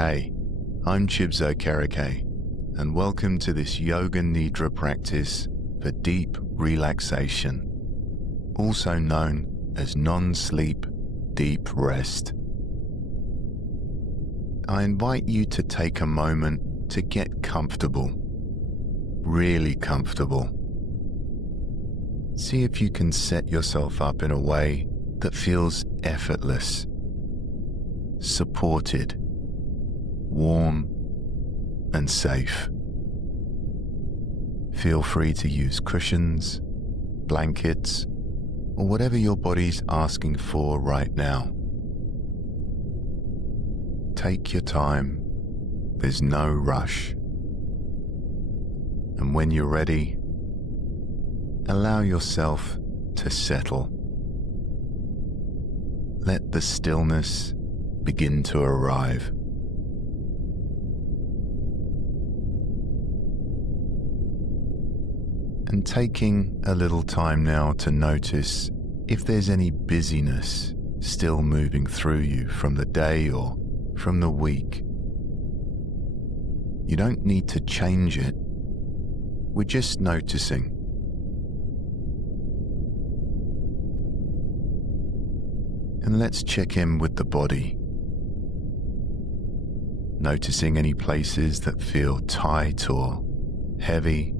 Hey, I'm Chibs Okereke, and welcome to this Yoga Nidra practice for deep relaxation, also known as non-sleep deep rest. I invite you to take a moment to get comfortable, really comfortable. See if you can set yourself up in a way that feels effortless, supported, warm, and safe. Feel free to use cushions, blankets, or whatever your body's asking for right now. Take your time, there's no rush. And when you're ready, allow yourself to settle. Let the stillness begin to arrive. And taking a little time now to notice if there's any busyness still moving through you from the day or from the week. You don't need to change it. We're just noticing. And let's check in with the body. Noticing any places that feel tight or heavy,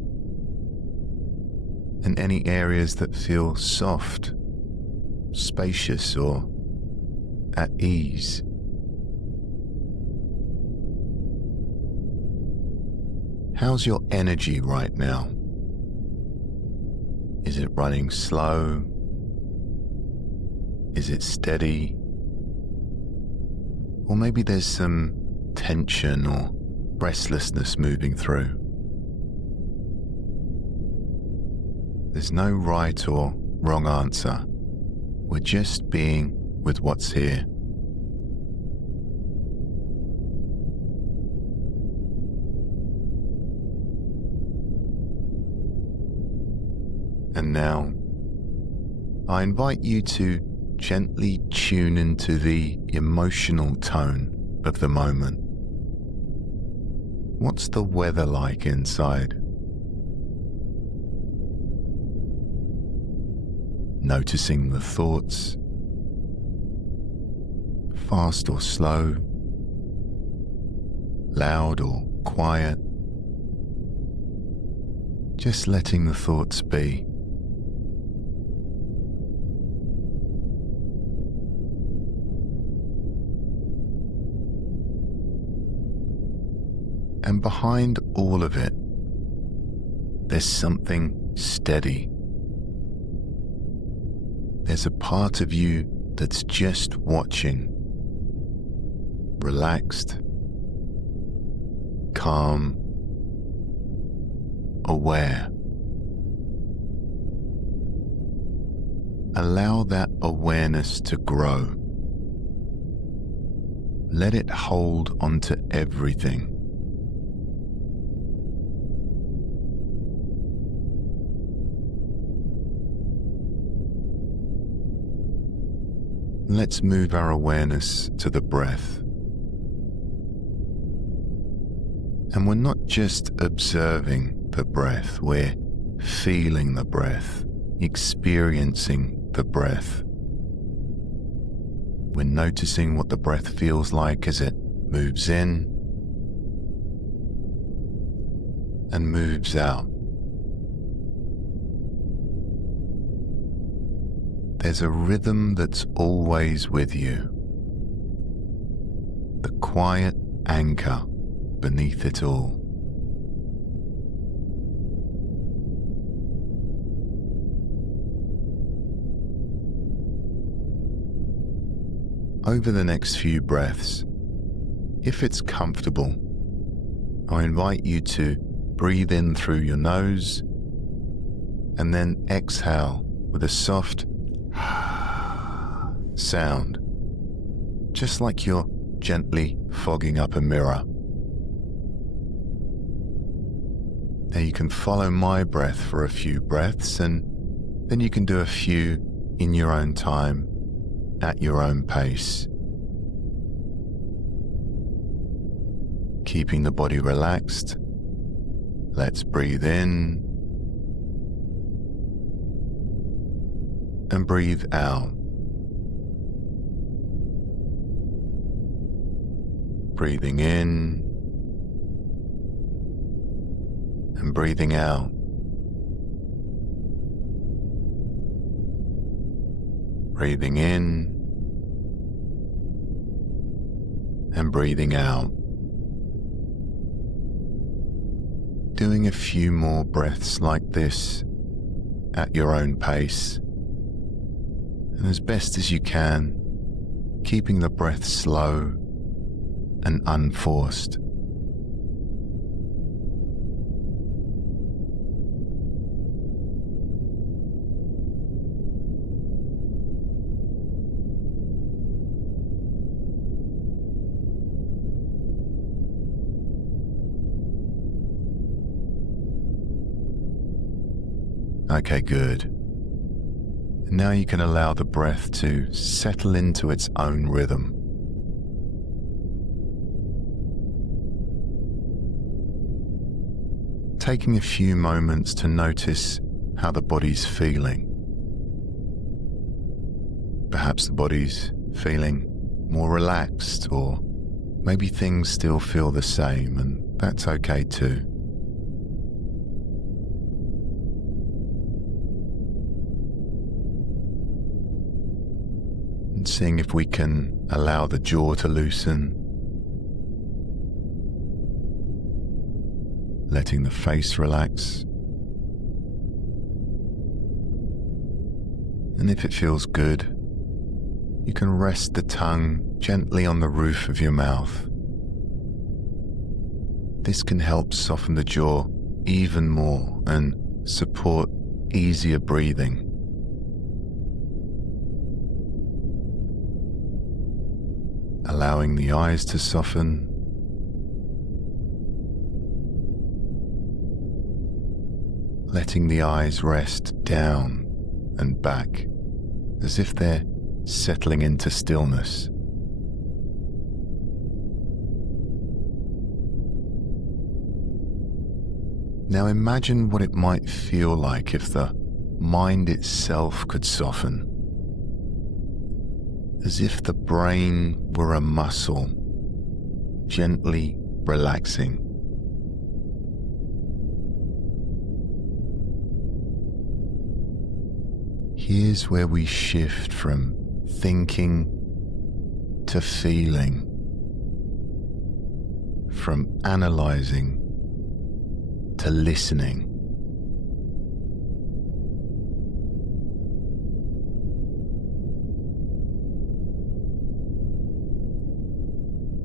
and any areas that feel soft, spacious, or at ease. How's your energy right now? Is it running slow? Is it steady? Or maybe there's some tension or restlessness moving through. There's no right or wrong answer. We're just being with what's here. And now, I invite you to gently tune into the emotional tone of the moment. What's the weather like inside? Noticing the thoughts, fast or slow, loud or quiet, just letting the thoughts be. And behind all of it, there's something steady. There's a part of you that's just watching, relaxed, calm, aware. Allow that awareness to grow. Let it hold onto everything. Let's move our awareness to the breath. And we're not just observing the breath, we're feeling the breath, experiencing the breath. We're noticing what the breath feels like as it moves in and moves out. There's a rhythm that's always with you, the quiet anchor beneath it all. Over the next few breaths, if it's comfortable, I invite you to breathe in through your nose and then exhale with a soft sound, just like you're gently fogging up a mirror. Now you can follow my breath for a few breaths, and then you can do a few in your own time, at your own pace. keeping the body relaxed, let's breathe in and breathe out. Breathing in and breathing out. Breathing in and breathing out. Doing a few more breaths like this at your own pace, and as best as you can, keeping the breath slow and unforced. Okay, good. Now you can allow the breath to settle into its own rhythm. Taking a few moments to notice how the body's feeling. Perhaps the body's feeling more relaxed, or maybe things still feel the same, and that's okay too. And seeing if we can allow the jaw to loosen, letting the face relax, and if it feels good, you can rest the tongue gently on the roof of your mouth. This can help soften the jaw even more and support easier breathing. Allowing the eyes to soften, letting the eyes rest down and back as if they're settling into stillness. Now imagine what it might feel like if the mind itself could soften, as if the brain were a muscle, gently relaxing. Here's where we shift from thinking to feeling, from analyzing to listening.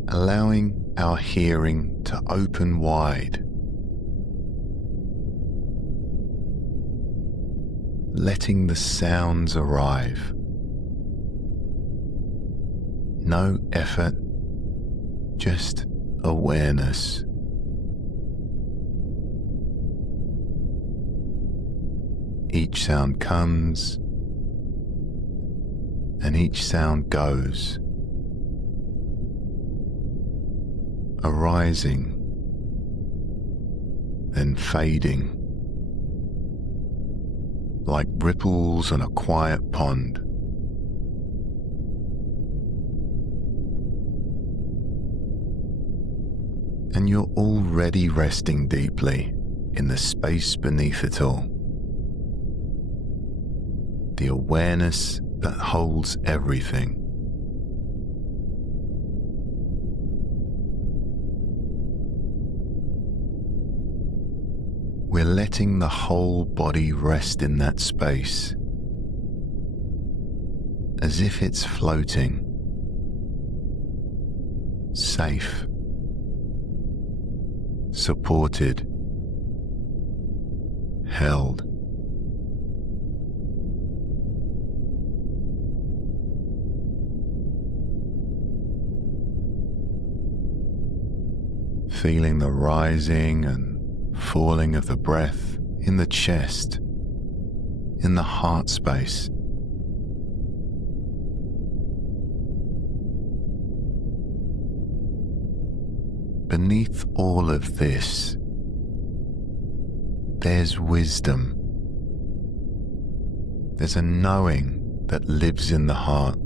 Allowing our hearing to open wide, letting the sounds arrive. No effort, just awareness. Each sound comes and each sound goes, arising, then fading, like ripples on a quiet pond. And you're already resting deeply in the space beneath it all. The awareness that holds everything. We're letting the whole body rest in that space, as if it's floating, safe, supported, held. Feeling the rising and falling of the breath in the chest, in the heart space. beneath all of this, there's wisdom. There's a knowing that lives in the heart.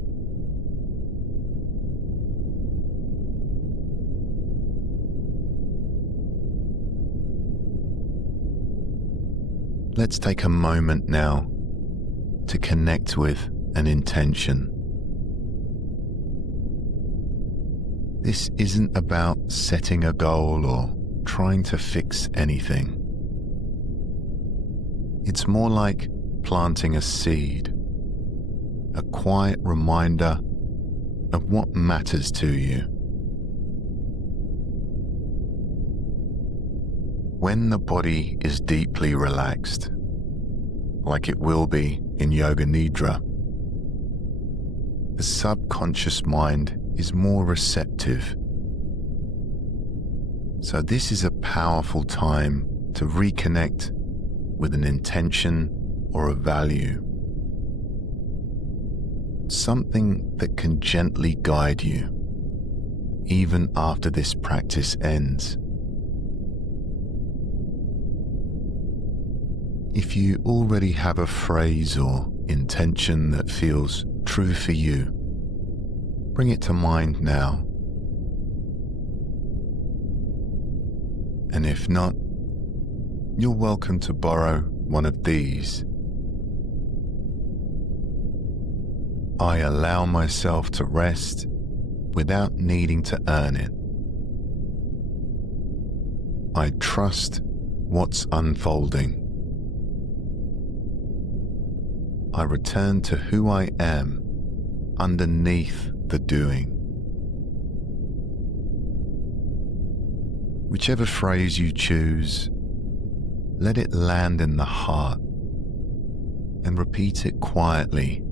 Let's take a moment now to connect with an intention. This isn't about setting a goal or trying to fix anything. It's more like planting a seed, a quiet reminder of what matters to you. When the body is deeply relaxed, like it will be in Yoga Nidra, the subconscious mind is more receptive. So this is a powerful time to reconnect with an intention or a value. Something that can gently guide you, even after this practice ends. If you already have a phrase or intention that feels true for you, bring it to mind now. And if not, you're welcome to borrow one of these. I allow myself to rest without needing to earn it. I trust what's unfolding. I return to who I am underneath the doing. Whichever phrase you choose, let it land in the heart and repeat it quietly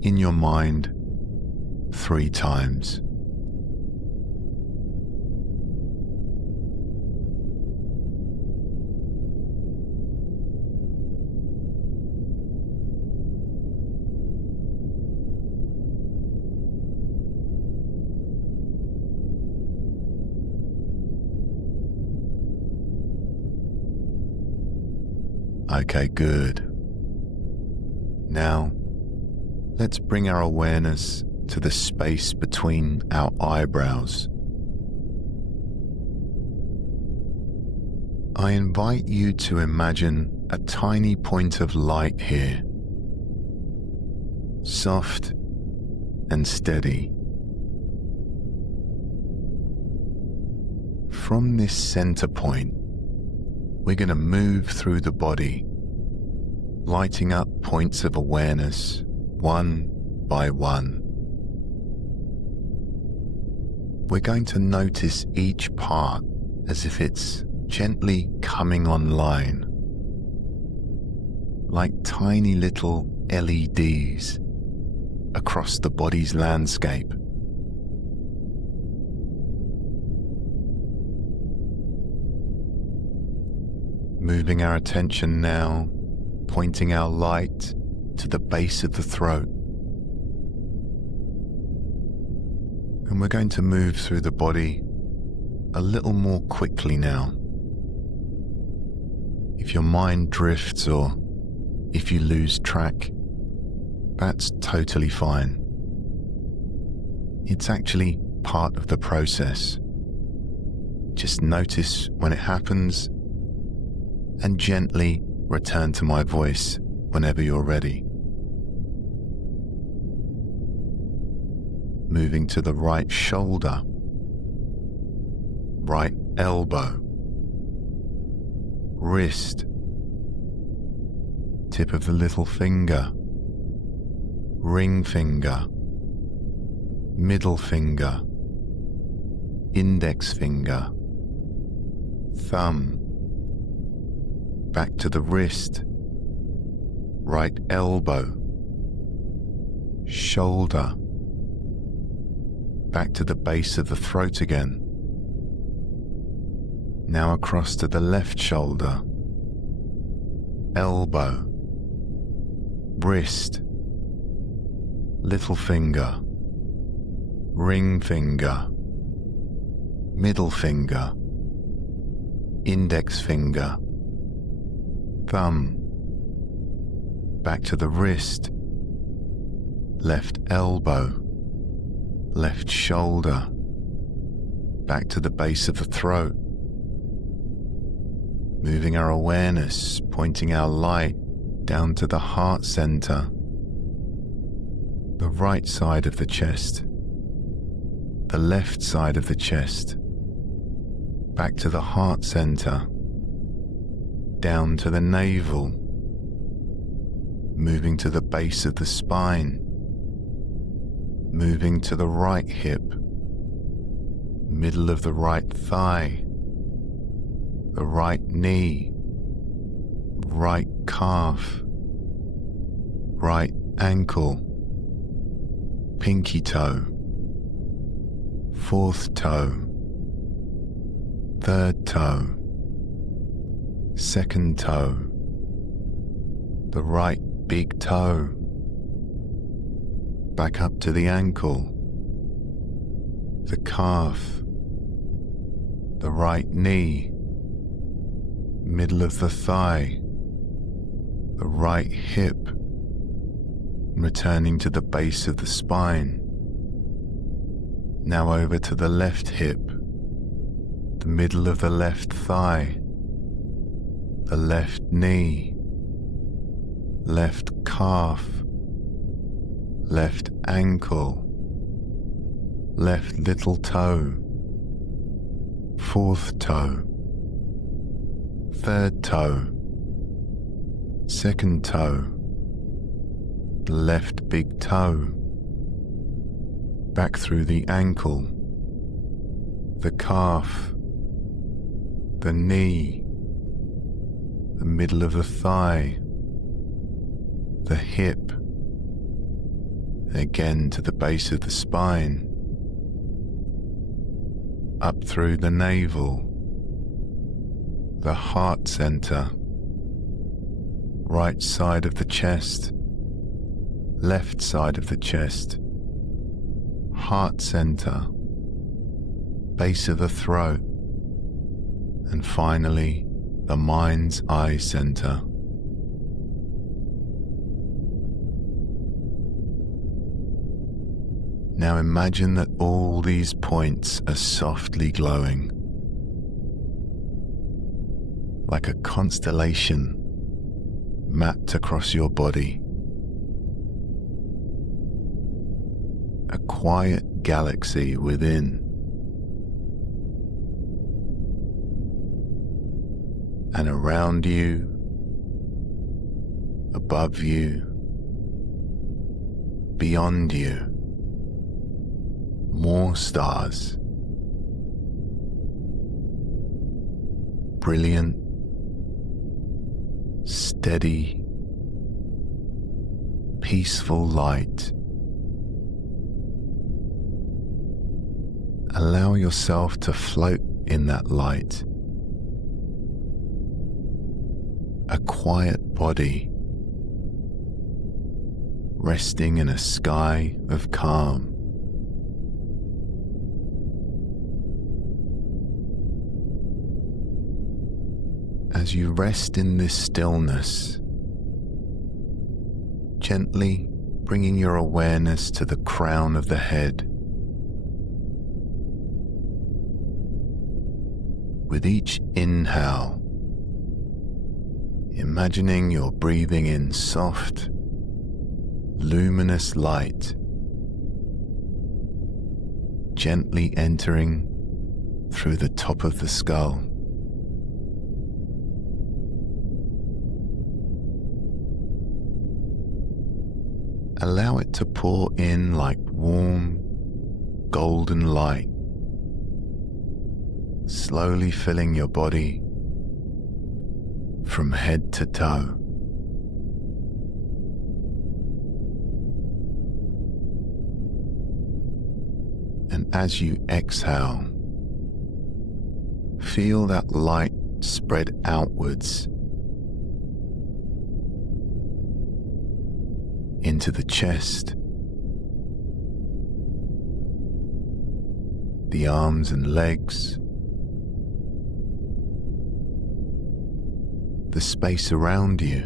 in your mind 3 times. Okay, good. Now, let's bring our awareness to the space between our eyebrows. I invite you to imagine a tiny point of light here, soft and steady. From this center point, we're going to move through the body, lighting up points of awareness one by one. We're going to notice each part as if it's gently coming online, like tiny little LEDs across the body's landscape. Moving our attention now, pointing our light to the base of the throat. And we're going to move through the body a little more quickly now. If your mind drifts or if you lose track, that's totally fine. It's actually part of the process. Just notice when it happens and gently return to my voice whenever you're ready. Moving to the right shoulder, right elbow, wrist, tip of the little finger, ring finger, middle finger, index finger, thumb, back to the wrist, right elbow, shoulder, back to the base of the throat again. Now across to the left shoulder, elbow, wrist, little finger, ring finger, middle finger, index finger, thumb, back to the wrist, left elbow, left shoulder, back to the base of the throat, moving our awareness, pointing our light down to the heart center, the right side of the chest, the left side of the chest, back to the heart center, down to the navel, moving to the base of the spine, moving to the right hip, middle of the right thigh, the right knee, right calf, right ankle, pinky toe, fourth toe, third toe, second toe, the right big toe, back up to the ankle, the calf, the right knee, middle of the thigh, the right hip, returning to the base of the spine. Now over to the left hip, the middle of the left thigh, the left knee, left calf, left ankle, left little toe, fourth toe, third toe, second toe, the left big toe, back through the ankle, the calf, the knee, the middle of the thigh, the hip, again to the base of the spine, up through the navel, the heart center, right side of the chest, left side of the chest, heart center, base of the throat, and finally the mind's eye center. Now imagine that all these points are softly glowing, like a constellation mapped across your body. A quiet galaxy within. And around you, above you, beyond you, more stars. Brilliant, steady, peaceful light. Allow yourself to float in that light. A quiet body, resting in a sky of calm. As you rest in this stillness, gently bringing your awareness to the crown of the head. With each inhale, imagining you're breathing in soft, luminous light, gently entering through the top of the skull. Allow it to pour in like warm, golden light, slowly filling your body from head to toe. And as you exhale, feel that light spread outwards into the chest, the arms and legs, the space around you.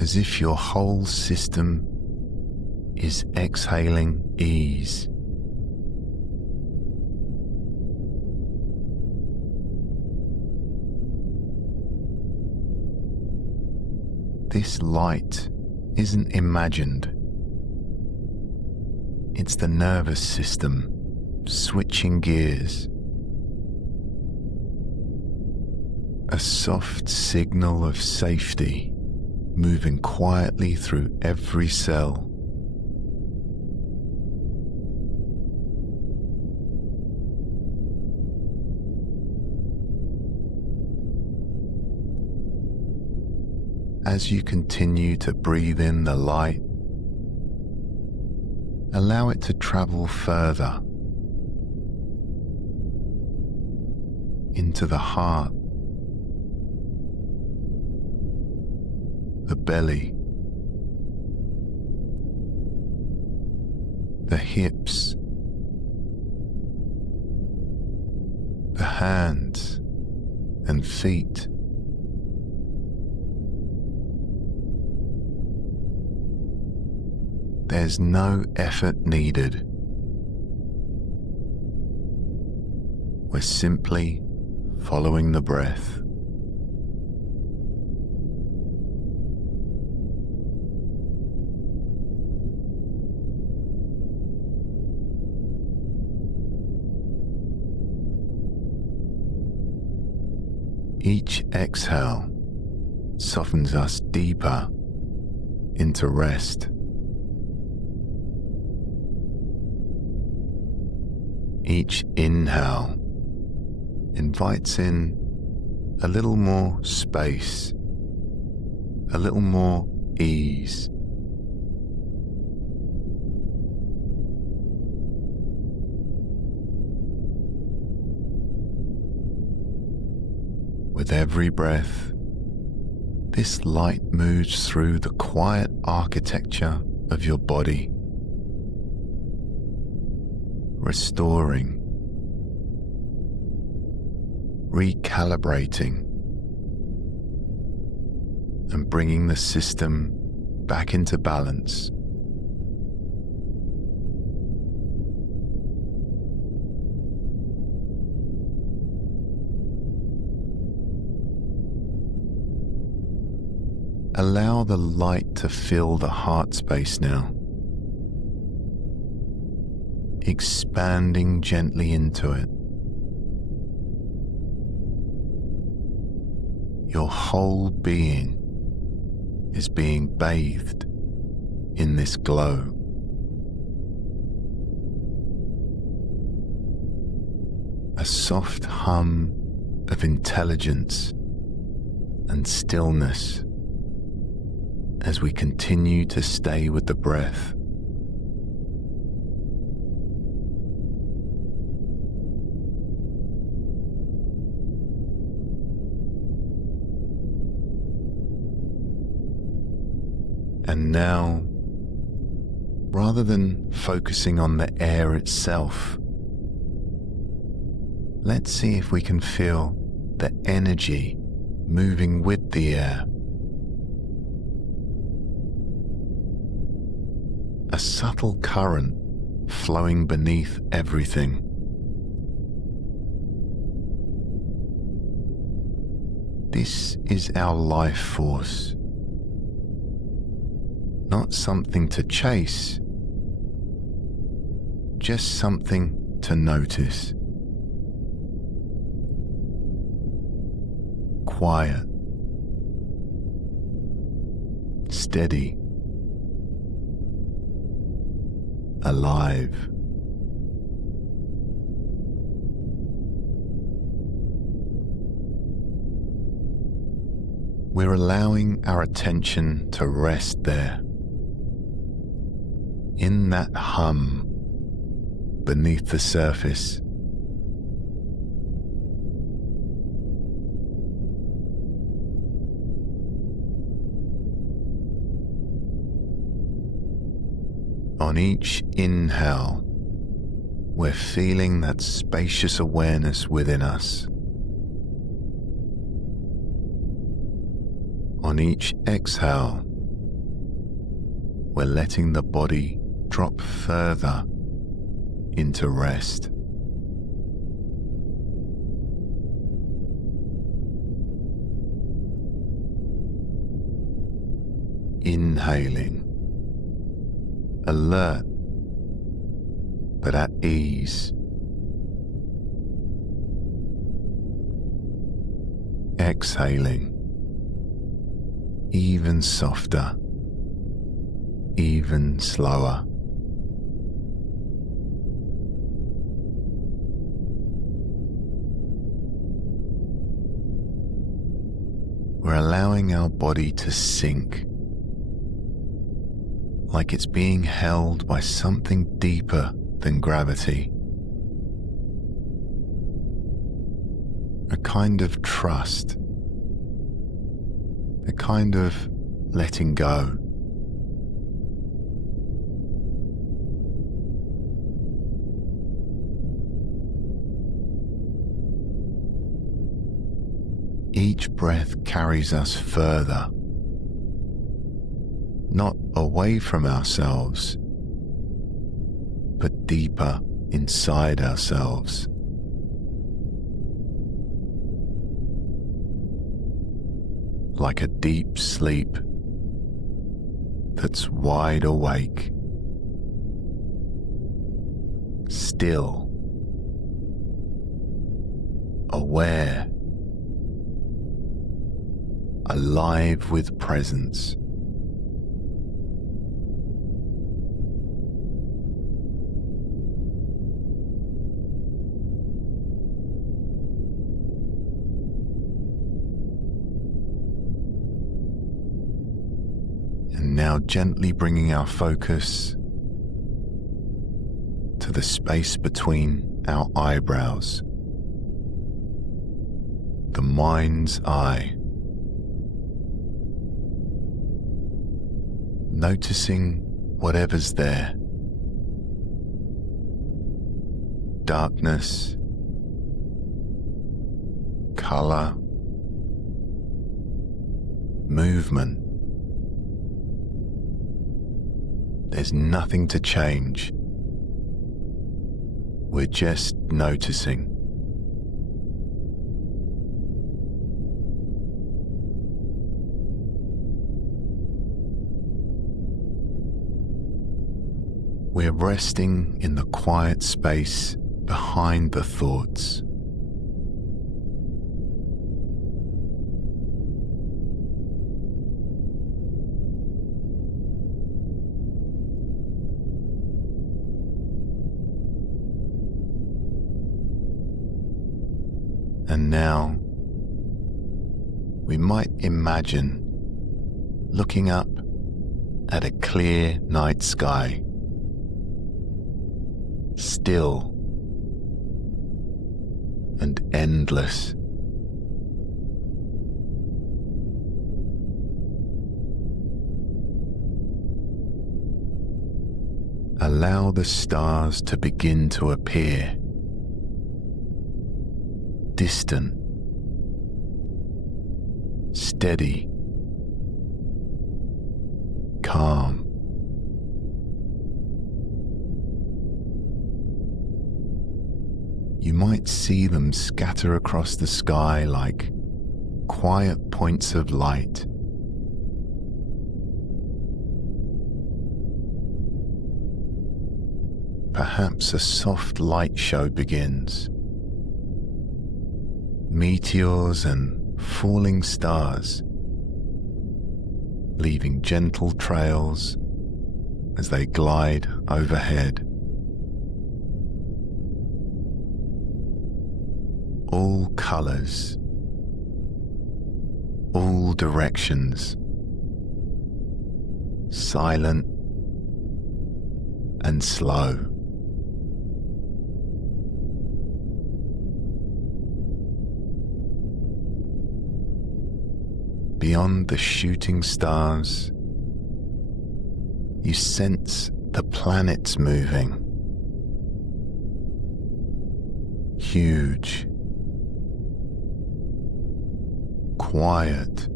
As if your whole system is exhaling ease. This light isn't imagined. It's the nervous system switching gears. A soft signal of safety moving quietly through every cell. As you continue to breathe in the light, allow it to travel further into the heart, the belly, the hips, the hands and feet. There's no effort needed. We're simply following the breath. Each exhale softens us deeper into rest. Each inhale invites in a little more space, a little more ease. With every breath, this light moves through the quiet architecture of your body, restoring, recalibrating, and bringing the system back into balance. Allow the light to fill the heart space now, expanding gently into it. Your whole being is being bathed in this glow. A soft hum of intelligence and stillness as we continue to stay with the breath. And now, rather than focusing on the air itself, let's see if we can feel the energy moving with the air. A subtle current flowing beneath everything. This is our life force. Not something to chase, just something to notice. Quiet, steady, alive. We're allowing our attention to rest there, in that hum beneath the surface. On each inhale, we're feeling that spacious awareness within us. On each exhale, we're letting the body drop further into rest. Inhaling, alert but at ease. Exhaling, even softer, even slower. We're allowing our body to sink, like it's being held by something deeper than gravity. A kind of trust, a kind of letting go. Each breath carries us further, not away from ourselves, but deeper inside ourselves. Like a deep sleep that's wide awake, still, aware, alive with presence. And now gently bringing our focus to the space between our eyebrows, the mind's eye. Noticing whatever's there. Darkness, color, movement. There's nothing to change. We're just noticing. We're resting in the quiet space behind the thoughts. And now, we might imagine looking up at a clear night sky. Still and endless. Allow the stars to begin to appear. Distant, steady, calm. You might see them scatter across the sky like quiet points of light. Perhaps a soft light show begins. Meteors and falling stars, leaving gentle trails as they glide overhead. All colors, all directions, silent and slow. Beyond the shooting stars, you sense the planets moving. Huge, quiet,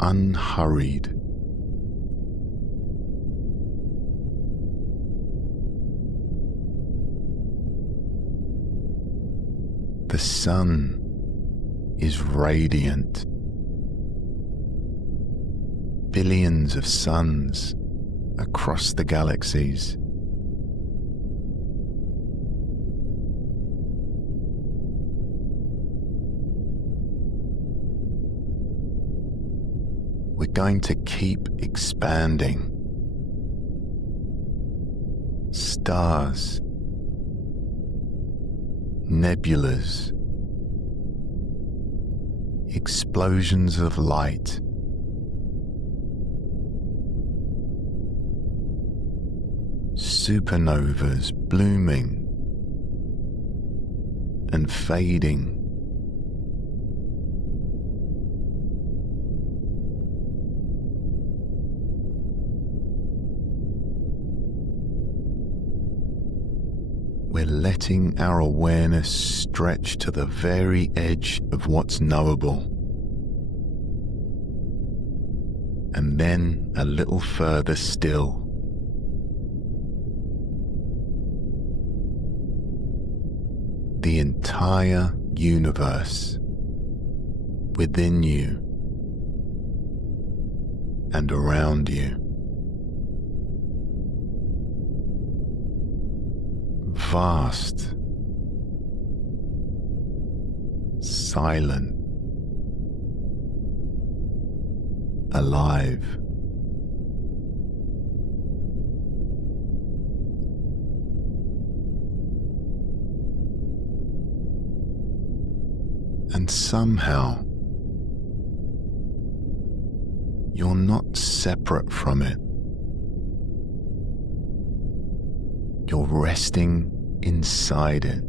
unhurried. The sun is radiant. Billions of suns across the galaxies. We're going to keep expanding. Stars, nebulas, explosions of light, supernovas blooming and fading. We're letting our awareness stretch to the very edge of what's knowable, and then a little further still. The entire universe within you and around you. Vast, silent, alive. And somehow, you're not separate from it. You're resting inside it,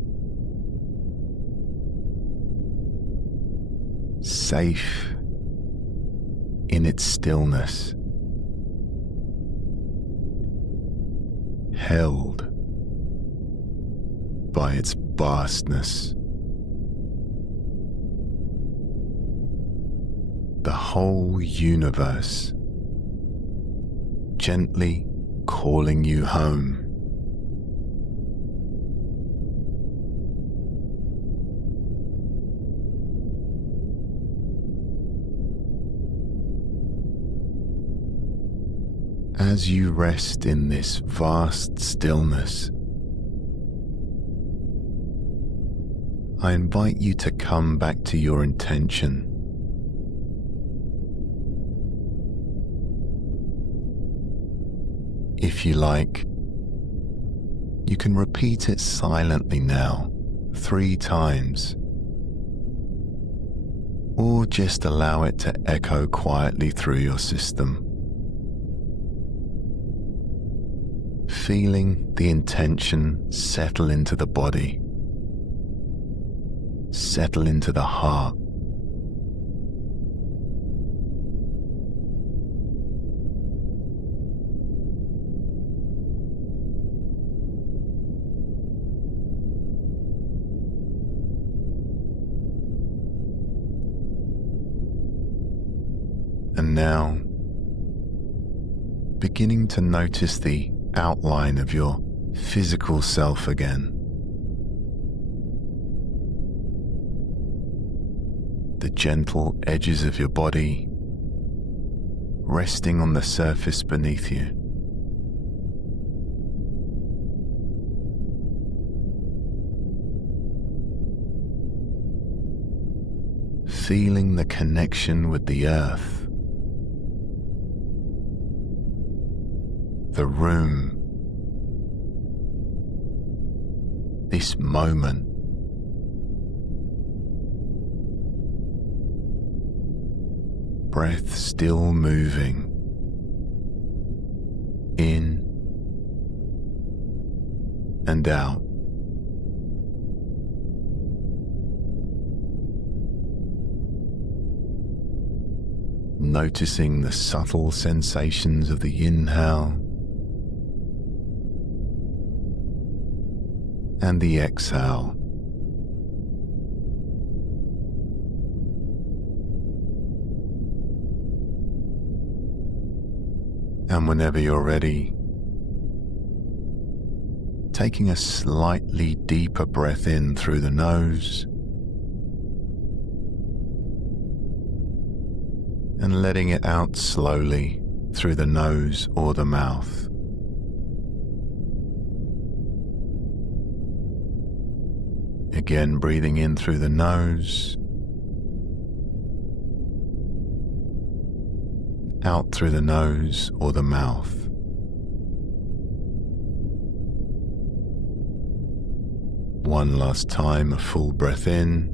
safe in its stillness, held by its vastness. The whole universe gently calling you home. As you rest in this vast stillness, I invite you to come back to your intention. If you like, you can repeat it silently now, 3 times, or just allow it to echo quietly through your system. Feeling the intention settle into the body, settle into the heart. And now, beginning to notice the outline of your physical self again. The gentle edges of your body resting on the surface beneath you. Feeling the connection with the earth, the room, this moment. Breath still moving, in and out. noticing the subtle sensations of the inhale and the exhale. And whenever you're ready, taking a slightly deeper breath in through the nose and letting it out slowly through the nose or the mouth. Again, breathing in through the nose, out through the nose or the mouth. One last time, a full breath in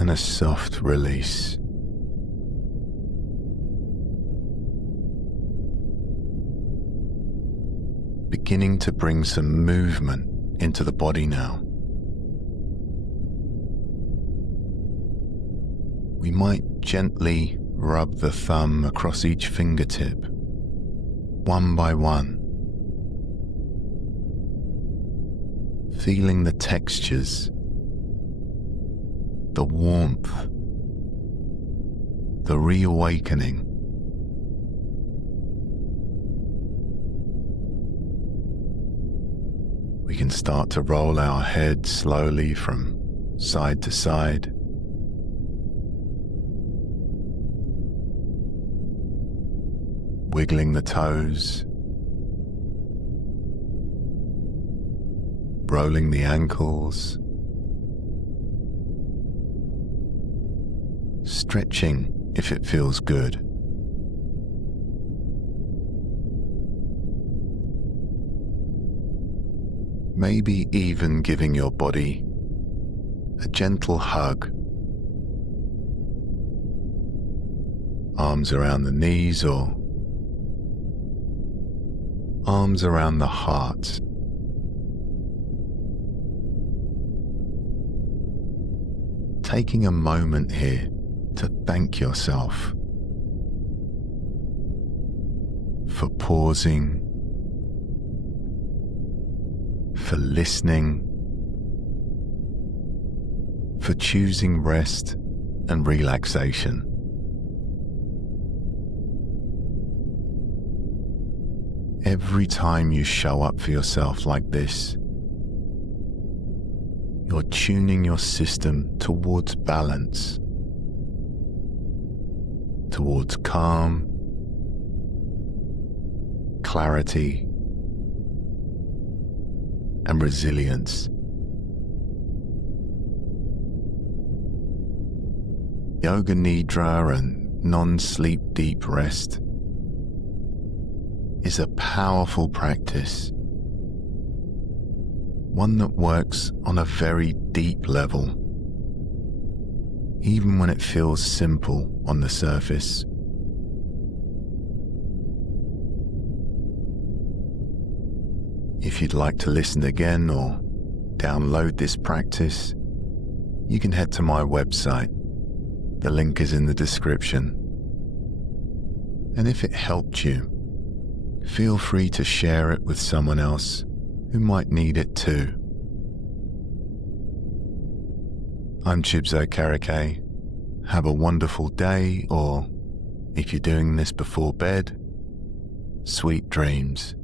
and a soft release. Beginning to bring some movement into the body now. We might gently rub the thumb across each fingertip, one by one, feeling the textures, the warmth, the reawakening. We can start to roll our head slowly from side to side. Wiggling the toes, rolling the ankles, stretching if it feels good. Maybe even giving your body a gentle hug. Arms around the knees or arms around the heart. Taking a moment here to thank yourself for pausing, for listening, for choosing rest and relaxation. Every time you show up for yourself like this, you're tuning your system towards balance, towards calm, clarity, and resilience. Yoga Nidra and non-sleep deep rest is a powerful practice, one that works on a very deep level, even when it feels simple on the surface. If you'd like to listen again or download this practice, you can head to my website. The link is in the description. And if it helped you, feel free to share it with someone else who might need it too. I'm Chibs Okereke. Have a wonderful day, or if you're doing this before bed, sweet dreams.